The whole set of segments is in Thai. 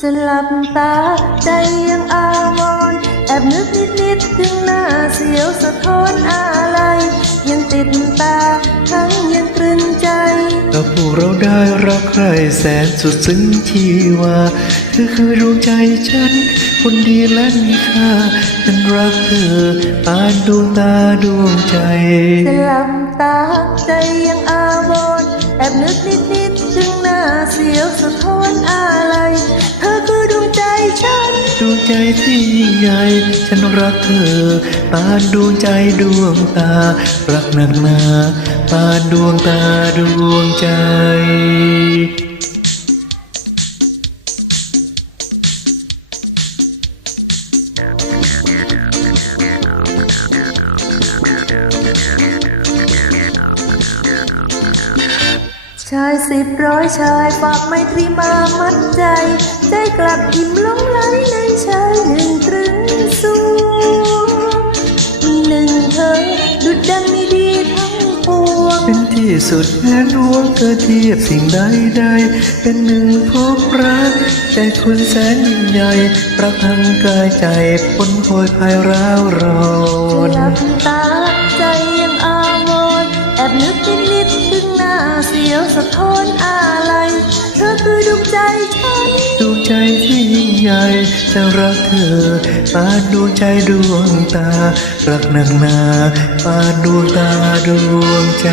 จะหลับตาใจยังอาวรณ์แอบนึกนิดนิดถึงหน้าเสียวสะท้อนอะไร ยังติดตาทั้งยังตรึงใจก็ผู้เราได้รักใครแสนสุดซึ้งชีวาเธอคือดวงใจฉัน คนดีและมีค่าฉันรักเธอตานดวงตาดวงใจจะหลับ ตาใจยังอาวรณ์แอบนึกนิดนิดๆถึงหน้าเสียวสะท้อนอะไร เธอคือดวงใจฉัน ดวงใจที่ยิ่งใหญ่ ฉันรักเธอ ปานดวงใจดวงตา รักหนักหนาปานดวงตาดวงใจ ชายสิบร้อยชายฝากไมตรีมามัดใจใจกลับอิ่มหลงไหลในชายหนึ่งตรึงสูงมีหนึ่งเธอดุดดังมีดีทั้งปวงเป็นที่สุดแห่งดวงเธอเทียบสิ่งใดใดๆเป็นหนึ่งพบรักใจคุณแสนยิ่งใหญ่รักทั้งกายใจพ้นโพยภายร้าวร้อนหลับตา จะรักเธอปานดวงใจดวงตา รักหนักหนาปานดวงตาดวงใจ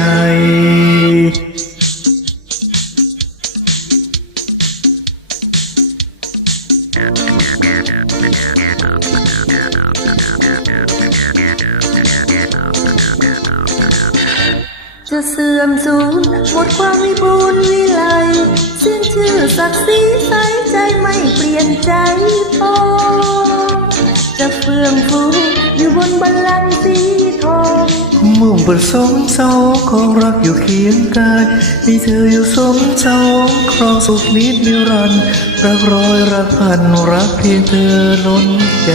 จะเสื่อมสูญหมดความวิบูลย์วิไลสิ้นชื่อศักดิ์ศรีใสใจไม่เปลี่ยนใจพอ องฟูอยู่บนบัลลังก์สีทองมุ่งประสงค์สองของรักอยู่เคียงกายมีเธออยู่สมสองครองสุขนิดนิรันดร์รักร้อยรักพันรักเพียงเธอล้นใจ